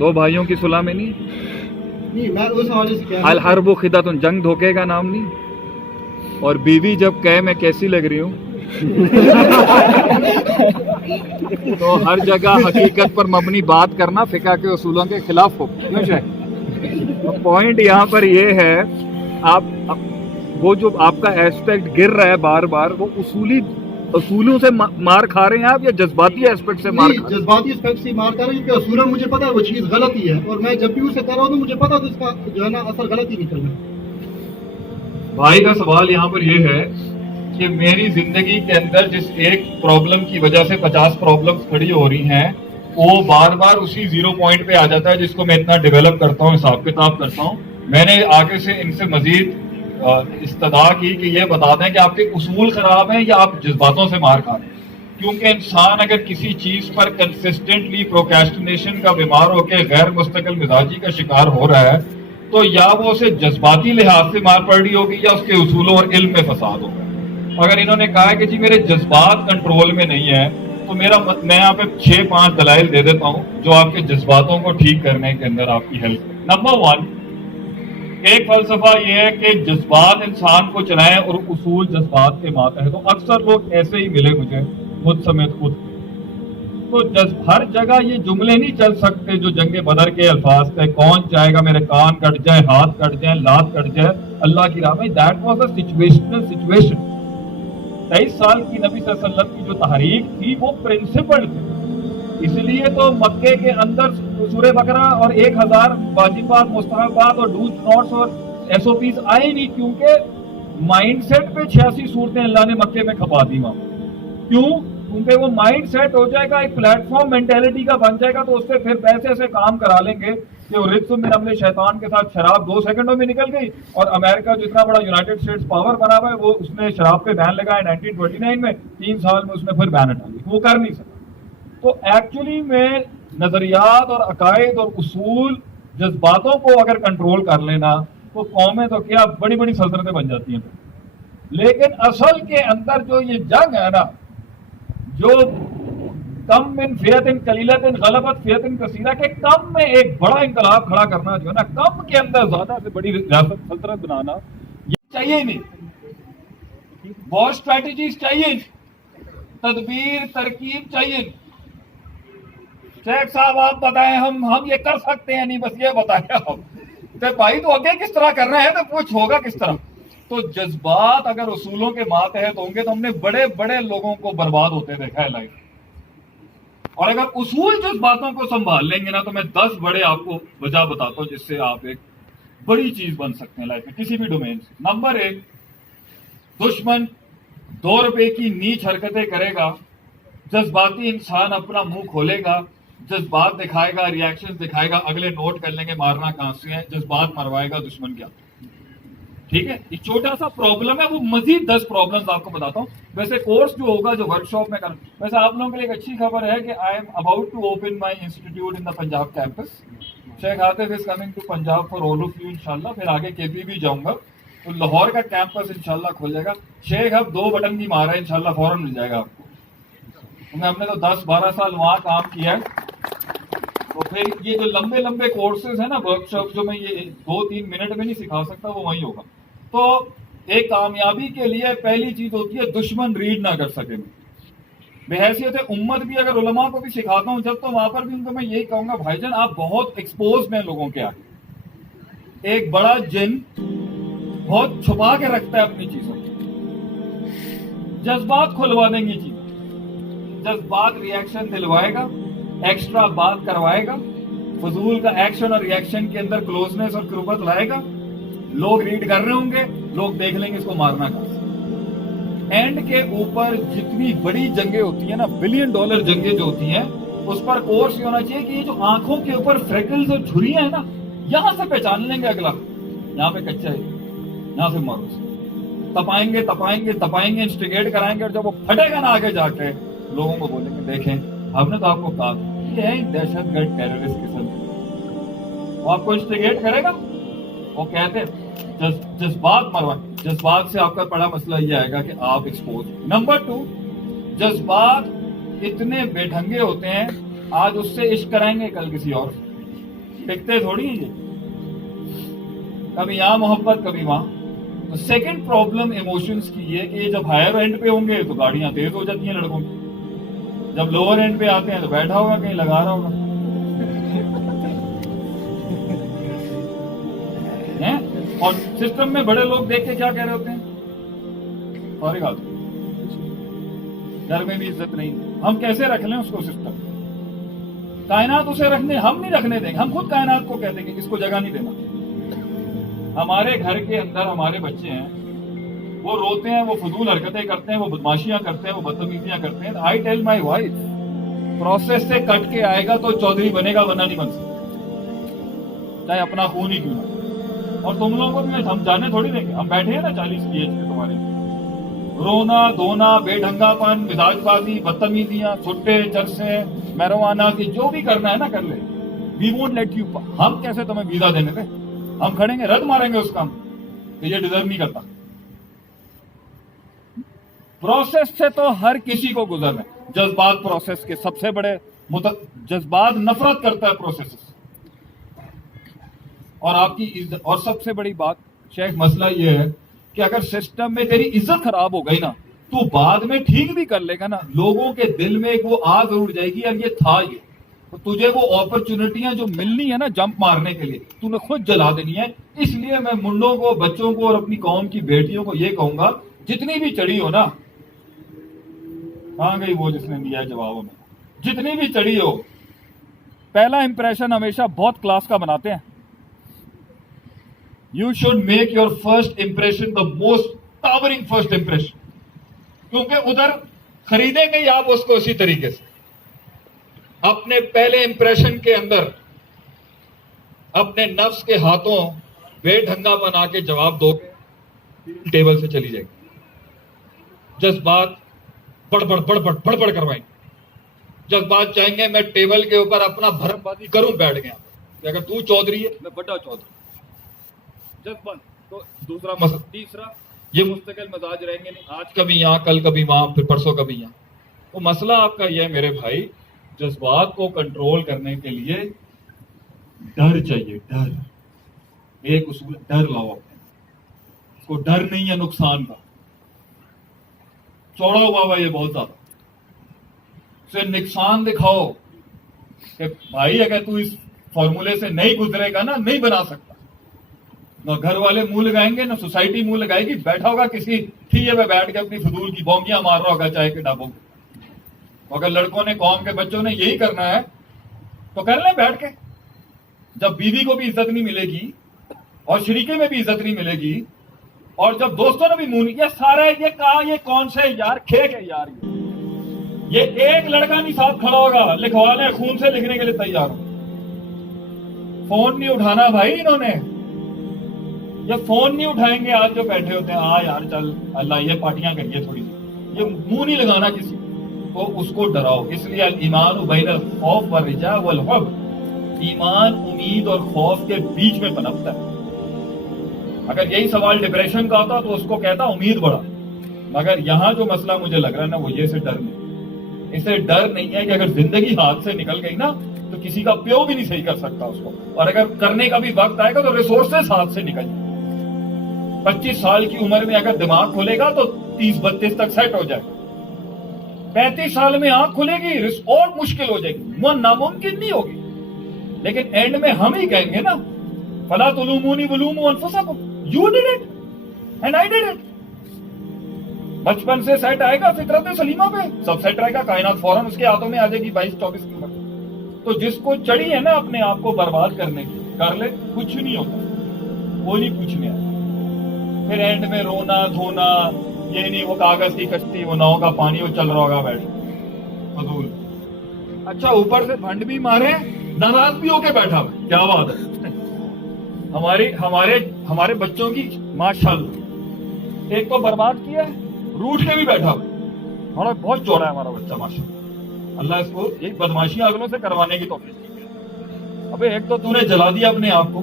دو بھائیوں کی صلح میں نہیں؟ میں اس حوالے سے کیا الحرب خدعۃ، جنگ دھوکے کا نام نہیں؟ اور بیوی جب کہے میں کیسی لگ رہی ہوں تو ہر جگہ حقیقت پر مبنی بات کرنا فقہ کے اصولوں کے خلاف ہو کیوں شاید؟ پوائنٹ یہاں پر یہ ہے، آپ وہ جو آپ کا ایسپیکٹ گر رہا ہے بار بار، وہ اصولوں سے مار کھا رہے ہیں آپ یا جذباتی ایسپیکٹ سے مار کھا رہے ہیں؟ جذباتی اسپیکٹ سے مار کر رہے ہیں، کیونکہ اصولاً مجھے پتا ہے وہ چیز غلط ہی ہے، اور میں جب بھی اسے کر رہا ہوں تو مجھے پتا ہے اس کا جو ہے نا اثر غلط ہی نکل رہا ہے۔ بھائی کا سوال یہاں پر یہ ہے کہ میری زندگی کے اندر جس ایک پرابلم کی وجہ سے 50 پرابلمز کھڑی ہو رہی ہیں، وہ بار بار اسی زیرو پوائنٹ پہ آ جاتا ہے جس کو میں اتنا ڈیولپ کرتا ہوں، حساب کتاب کرتا ہوں۔ میں نے آگے سے ان سے مزید استدعا کی کہ یہ بتا دیں کہ آپ کے اصول خراب ہیں یا آپ جذباتوں سے مار کھا رہے ہیں، کیونکہ انسان اگر کسی چیز پر کنسسٹنٹلی پروکیسٹینیشن کا بیمار ہو کے غیر مستقل مزاجی کا شکار ہو رہا ہے، تو یا وہ اسے جذباتی لحاظ سے مار پڑ رہی ہوگی یا اس کے اصولوں اور علم میں فساد ہوگا۔ اگر انہوں نے کہا ہے کہ جی میرے جذبات کنٹرول میں نہیں ہے، تو میں یہاں پہ 6-5 دلائل دے دیتا ہوں جو آپ کے جذباتوں کو ٹھیک کرنے کے اندر آپ کی ہیلپ کرے۔ نمبر 1، ایک فلسفہ یہ ہے کہ جذبات انسان کو چلائیں اور اصول جذبات کے ماتحت ہوں۔ اکثر لوگ ایسے ہی ملے مجھے، خود سمیت خود۔ تو ہر جگہ یہ جملے نہیں چل سکتے جو جنگ بدر کے الفاظ تھے، کون چاہے گا میرے کان کٹ جائے، ہاتھ کٹ جائے، لات کٹ جائے اللہ کی راہ میں۔ That was a situational situation. 23 سال کی نبی صلی اللہ علیہ وسلم کی جو تحریک تھی وہ پرنسپل تھی، اس لیے تو مکے کے اندر سورہ بقرہ اور 1000 واجبات، مستحبات اور ڈوز نوٹس اور SOPs آئے نہیں، کیونکہ مائنڈ سیٹ پہ 86 صورتیں اللہ نے مکے میں کھپا دی وہاں۔ کیوں؟ کیونکہ وہ مائنڈ سیٹ ہو جائے گا، ایک پلیٹ فارم مینٹیلٹی کا بن جائے گا، تو اس سے پھر پیسے سے کام کرا لیں گے کہ وہ رزق من عمل شیطان کے ساتھ شراب 2 سیکنڈوں میں نکل گئی، اور امریکہ جو اتنا بڑا یونائٹڈ اسٹیٹس پاور بنا ہوا ہے، وہ اس نے شراب پہ بین لگایا 1929 میں، 3 سال میں اس نے پھر بین ہٹا لی، وہ کر نہیں سکا۔ تو ایکچولی میں نظریات اور عقائد اور اصول جذباتوں کو اگر کنٹرول کر لینا تو قومیں تو کیا بڑی بڑی سلطنتیں بن جاتی ہیں۔ لیکن اصل کے اندر جو یہ جنگ ہے نا، جو کم من فئۃ قلیلۃ غلبت فئۃ کثیرہ کے کم میں ایک بڑا انقلاب کھڑا کرنا، جو ہے نا کم کے اندر زیادہ سے بڑی ریاست سلطنت بنانا، یہ چاہیے نہیں۔ وار اسٹریٹجیز چاہیے، تدبیر ترکیب چاہیے۔ شیخ صاحب آپ بتائیں، ہم یہ کر سکتے ہیں نہیں، بس یہ بتائیں آپ تو بھائی، تو آگے کس طرح کر رہے ہیں، تو کچھ ہوگا کس طرح؟ تو جذبات اگر اصولوں کے ماتحت ہوں گے تو ہم نے بڑے بڑے لوگوں کو برباد ہوتے دیکھا ہے لائف، اور اگر اصول جذباتوں کو سنبھال لیں گے نا، تو میں 10 بڑے آپ کو وجہ بتاتا ہوں جس سے آپ ایک بڑی چیز بن سکتے ہیں لائف میں کسی بھی ڈومین سے۔ نمبر 1، دشمن 2 روپے کی نیچ حرکتیں کرے گا، جذباتی انسان اپنا منہ کھولے گا، جذبات دکھائے گا، ریاکشن دکھائے گا، اگلے نوٹ کر لیں گے مارنا کہاں سے ہے، جذبات مروائے گا دشمن کیا۔ ٹھیک ہے، ایک چھوٹا سا پرابلم ہے، وہ مزید 10 پرابلمز آپ کو بتاتا ہوں۔ ویسے کورس جو ہوگا، جو ورک شاپ میں کروں، ویسے آپ لوگوں کے لیے ایک اچھی خبر ہے کہ I am about to open my institute in the Punjab campus. Sheikh Atif is coming to Punjab for all of you انشاءاللہ، پھر آگے KP بھی جاؤں گا، تو لاہور کا کیمپس انشاءاللہ کھل جائے گا۔ شیخ اب 2 بٹن کی مارا ہے، انشاءاللہ فوراً مل جائے گا آپ کو، ہم نے تو 10-12 سال وہاں کام کیا ہے۔ تو پھر یہ جو لمبے لمبے کورسز ہیں نا، ورک شاپ، جو میں یہ 2-3 منٹ میں نہیں سکھا سکتا، وہ وہیں ہوگا۔ تو ایک کامیابی کے لیے پہلی چیز ہوتی ہے دشمن ریڈ نہ کر سکے۔ بحیثیت امت بھی اگر علماء کو بھی سکھاتا ہوں جب، تو وہاں پر بھی ان کو میں یہی کہوں گا، بھائی جان آپ بہت ایکسپوزڈ ہیں لوگوں کے آگے۔ ایک بڑا جن بہت چھپا کے رکھتا ہے اپنی چیزوں کو، جذبات کھلوا دیں گی چیزیں، جذبات ریاکشن دلوائے گا، ایکسٹرا بات کروائے گا، فضول کا ایکشن اور ریاکشن کے اندر کلوزنس اور قربت لائے گا۔ لوگ ریڈ کر رہے ہوں گے، لوگ دیکھ لیں گے اس کو مارنا کہاں سے۔ اینڈ کے اوپر جتنی بڑی جنگیں ہوتی ہیں نا، $1 بلین جنگیں جو ہوتی ہیں، اس پر کورس یہ ہونا چاہیے کہ یہ جو آنکھوں کے اوپر فریکلز اور جھریاں ہیں نا، یہاں سے پہچان لیں گے اگلا، یہاں پہ کچا ہے، یہاں سے مارو، تپائیں گے تپائیں گے تپائیں گے، انسٹیگیٹ کرائیں گے، اور جب وہ پھٹے گا نا آگے جا کے، لوگوں کو بولیں گے دیکھیں ہم نے تو آپ کو کہا یہ ہے دہشت گرد ٹیررسٹ قسم، وہ آپ کو انسٹیگیٹ کرے گا۔ وہ کہتے ہیں جذبات مروائیں، جذبات سے آپ کا بڑا مسئلہ یہ آئے گا کہ آپ ایکسپوز۔ نمبر 2، جذبات اتنے بے ڈھنگے ہوتے ہیں، آج اس سے عشق کرائیں گے، کل کسی اور سے۔ टिकते थोड़ी हैं ये, कभी यहाँ मोहब्बत कभी वहां। तो सेकंड प्रॉब्लम इमोशंस की ये कि जब हायर एंड पे होंगे तो गाड़ियां तेज हो जाती हैं लड़कों की, जब लोअर एंड पे आते हैं तो बैठा होगा कहीं लगा रहा होगा हैं? और सिस्टम में बड़े लोग देख के क्या कह रहे होते हैं, सॉरी बात, घर में भी इज्जत नहीं, हम कैसे रख लें उसको सिस्टम, कायनात उसे रखने, हम नहीं रखने देंगे, हम खुद कायनात को कह देंगे इसको जगह नहीं देना। हमारे घर के अंदर हमारे बच्चे हैं, वो रोते हैं, वो फजूल हरकतें करते हैं, वो बदमाशियां करते हैं, वो बदतमीजियां करते हैं, I tell my wife process से कट के आएगा तो चौधरी बनेगा, वरना नहीं बन सकता, चाहे अपना खून ही क्यों ना। और तुम लोगों को भी हम जाने थोड़ी देंगे, हम बैठे हैं ना 40 की एज पे, तुम्हारे रोना धोना, बेढंगापन, मिजाजबाजी, बदतमीजियां, छुट्टे चरसे, मैरवाना की जो भी करना है ना कर ले, वी वोंट लेट यू। हम कैसे तुम्हें वीजा देने थे, हम खड़ेंगे, रद्द मारेंगे उस काम तो ये डिजर्व नहीं करता। प्रोसेस से तो हर किसी को गुजरना है, जज्बात प्रोसेस के सबसे बड़े जज्बात नफरत करता है प्रोसेस से। और आपकी इज्जत, और सबसे बड़ी बात शेख मसला ये है कि अगर सिस्टम में तेरी इज्जत खराब हो गई ना, तो बाद में ठीक भी कर लेगा ना, लोगों के दिल में एक वो आग उड़ जाएगी यार ये था ये, तो तुझे वो अपॉर्चुनिटियां जो मिलनी है ना जंप मारने के लिए, तूने खुद जला देनी है। इसलिए मैं मुंडों को, बच्चों को और अपनी कौम की बेटियों को ये कहूंगा, जितनी भी चढ़ी हो ना, कहां गई वो जिसने दिया है जवाबों में, जितनी भी चढ़ी हो, पहला इंप्रेशन हमेशा बहुत क्लास का बनाते हैं। You should make your first impression the most towering first impression, क्योंकि उधर खरीदेंगे ही आप उसको उसी तरीके से। अपने पहले इंप्रेशन के अंदर अपने नफ्स के हाथों बेढंगा बना के जवाब दोगे, टेबल से चली जाएगी। जज्बात बड़बड़ बड़बड़ बड़बड़ करवाएंगे, जज्बात चाहेंगे मैं टेबल के ऊपर अपना भरमबाजी करूं, बैठ गया कि अगर तू चौधरी है मैं बड़ा चौधरी, जज्बात। तो दूसरा मसला, तीसरा ये मुस्तकिल मजाज रहेंगे नहीं, आज कभी यहां कल कभी वहां फिर परसों कभी यहां। तो मसला आपका यह है मेरे भाई, जज्बात को कंट्रोल करने के लिए डर चाहिए, डर। एक उसूल डर लाओ अपने, इसको डर नहीं है नुकसान का, चौड़ा हुआ ये बहुत ज्यादा, उसे नुकसान दिखाओ कि भाई अगर तू इस फॉर्मूले से नहीं गुजरेगा ना, नहीं बना सकता। ना घर वाले मुंह लगाएंगे, ना सोसाइटी मुंह लगाएगी, बैठा होगा किसी ठिये पे बैठ के अपनी फजूल की बोंगियां मार रहा होगा चाय के ढाबों पे। अगर लड़कों ने, कौम के बच्चों ने यही करना है तो कर ले बैठ के। जब बीवी को भी इज्जत नहीं मिलेगी और शरीके में भी इज्जत नहीं मिलेगी, और जब दोस्तों ने भी मुंह नहीं, ये सारे ये कहा, ये कौन से यार खेक है यार, ये एक लड़का नहीं साथ खड़ा होगा, लिखवा ले, खून से लिखने के लिए तैयार हो। फोन नहीं उठाना भाई इन्होंने, ये फोन नहीं उठाएंगे आज जो बैठे होते हैं, आ यार चल अल्लाह ये पार्टियां करिए थोड़ी सी, ये मुंह नहीं लगाना किसी को, उसको डराओ। इसलिए अल ईमान बैनल खौफ व रिजा वल हुब, ईमान उम्मीद और खौफ के बीच में पनपता है। अगर यही सवाल डिप्रेशन का होता तो उसको कहता उम्मीद बढ़ा, मगर यहां जो मसला मुझे लग रहा है ना वो ये, इसे डर नहीं, इसे डर नहीं है कि अगर जिंदगी हाथ से निकल गई ना तो किसी का प्यो भी नहीं सही कर सकता उसको, और अगर करने का भी वक्त आएगा तो रिसोर्सेस हाथ से निकल जाए। 25 साल की उम्र में अगर दिमाग खुलेगा तो 30-32 तक सेट हो जाए, 35 साल में आंख खुलेगी और मुश्किल हो जाएगी, वो नामुमकिन नहीं होगी। लेकिन एंड में हम ही कहेंगे ना, फला तुलूमुनी वलूमू अनफुसकुम, you did it and I did it. बचपन से सेट आएगा फितरत सलीमा पे, सब सेट रहेगा, कायनात फौरन उसके हाथों में आ जाएगी 22-24 की उम्र। तो जिसको चढ़ी है ना अपने आप को बर्बाद करने की, कर ले, कुछ नहीं होता, कोई कुछ नहीं है। फिर एंड में रोना धोना, ये नहीं वो कागज की कश्ती, वो नाव का पानी, वो चल रहा होगा बैठ फजूल। अच्छा ऊपर से भंड भी मारे, नाराज भी होके बैठा, क्या बात है। हमारे बच्चों की माशाल्लाह, एक तो बर्बाद किया है, रूठ के भी बैठा, हमारा बहुत चौड़ा है हमारा बच्चा माशाल्लाह, अल्लाह इसको यही बदमाशियां अगलों से करवाने की तौफीक दी। अबे एक तो तूने जला दिया अपने आप को,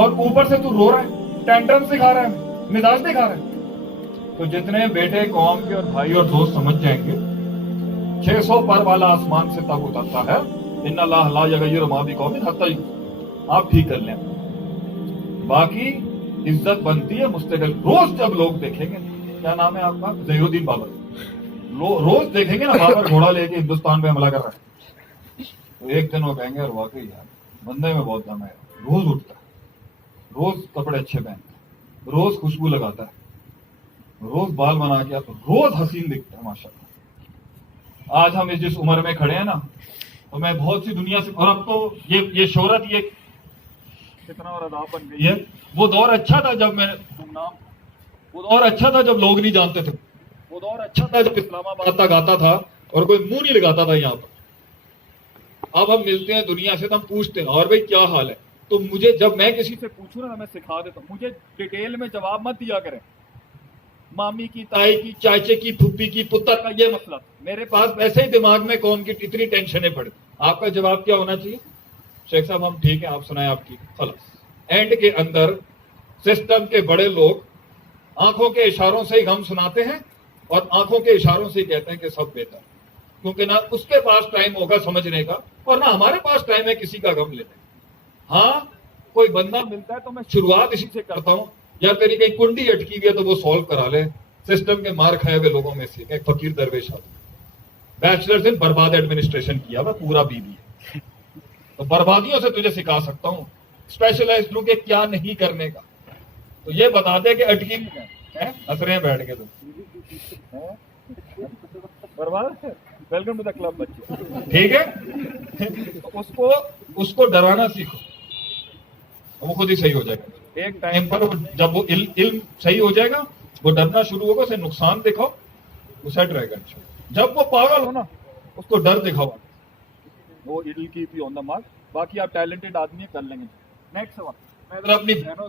और ऊपर से तू रो रहा है, टेंट्रम दिखा रहा है, मिजाज दिखा रहा है। तो जितने बेटे कौम के और भाई और दोस्त समझ जाएंगे 600 पर वाला आसमान से तब उतरता है इन्ना अल्लाह ला यगय्यिरु मा बिकौमिन हत्ता आप ठीक कर लें। बाकी इज्जत बनती है मुस्तकिल। रोज जब लोग देखेंगे, क्या नाम है आपका, ज़हीरुद्दीन बाबर, रोज देखेंगे ना बाबर घोड़ा लेके हिंदुस्तान पे हमला कर रहा है, तो एक दिन वो कहेंगे और वाकई यार बंदे में बहुत दम है, रोज उठता है, रोज कपड़े अच्छे पहनता है, रोज खुशबू लगाता है, रोज बाल बना के आता है, रोज हसीन दिखता है माशाल्लाह। आज हम इस जिस उम्र में खड़े हैं ना, तो मैं बहुत सी दुनिया से, और अब तो ये शोहरत ये कितना और अदाब बन गई है। वो दौर अच्छा था जब मैंने गुमनाम, वो दौर अच्छा था जब लोग नहीं जानते थे, वो दौर अच्छा था जब इस्लामाबाद तक आता था और कोई मुंह नहीं लगाता था यहाँ पर। अब हम मिलते हैं दुनिया से तो हम पूछते हैं और भाई क्या हाल है, तो मुझे जब मैं किसी से पूछूं ना मैं सिखा देता हूँ, मुझे डिटेल में जवाब मत दिया करें, मामी की, ताई की, चाचे की, फूफी की, पुत्र का ये मसला, मेरे पास वैसे ही दिमाग में कौन की इतनी टेंशनें पड़ी। आपका जवाब क्या होना चाहिए, शेख साहब हम ठीक है, आप सुनाए आपकी, खलास। एंड के अंदर सिस्टम के बड़े लोग आंखों के इशारों से ही गम सुनाते हैं और आंखों के इशारों से ही कहते हैं कि सब बेहतर, क्योंकि ना उसके पास टाइम होगा समझने का और ना हमारे पास टाइम है किसी का गम लेने। हाँ, कोई बंदा मिलता है तो मैं शुरुआत इसी से करता हूँ, या तेरी कहीं कुंडी अटकी हुई है तो वो सॉल्व करा ले। सिस्टम के मार खाए हुए लोगों में से एक फकीर दरवेश आदमी, बैचलर्स इन बर्बाद एडमिनिस्ट्रेशन किया हुआ, पूरा बीबी, तो बर्बादियों से तुझे सिखा सकता हूँ, स्पेशलाइज्ड लू के क्या नहीं करने का। तो ये बता दे कि अटकी है, हंस रहे हैं बैठ के, तो बर्बाद। वेलकम टू द क्लब बच्चे, ठीक है। तो उसको डराना सीखो, वो खुद ही सही हो जाएगा एक टाइम पर। जब वो इल्म सही हो जाएगा, वो डरना शुरू होगा, उसे नुकसान दिखाओ, वो सेट रहेगा। जब वो पागल हो ना, उसको डर दिखाओ, वो it will keep you on the mark. बाकी आप टैलेंटेड आदमी है, कर लेंगे। नेक्स्ट सवाल, मैं अपनी बहनों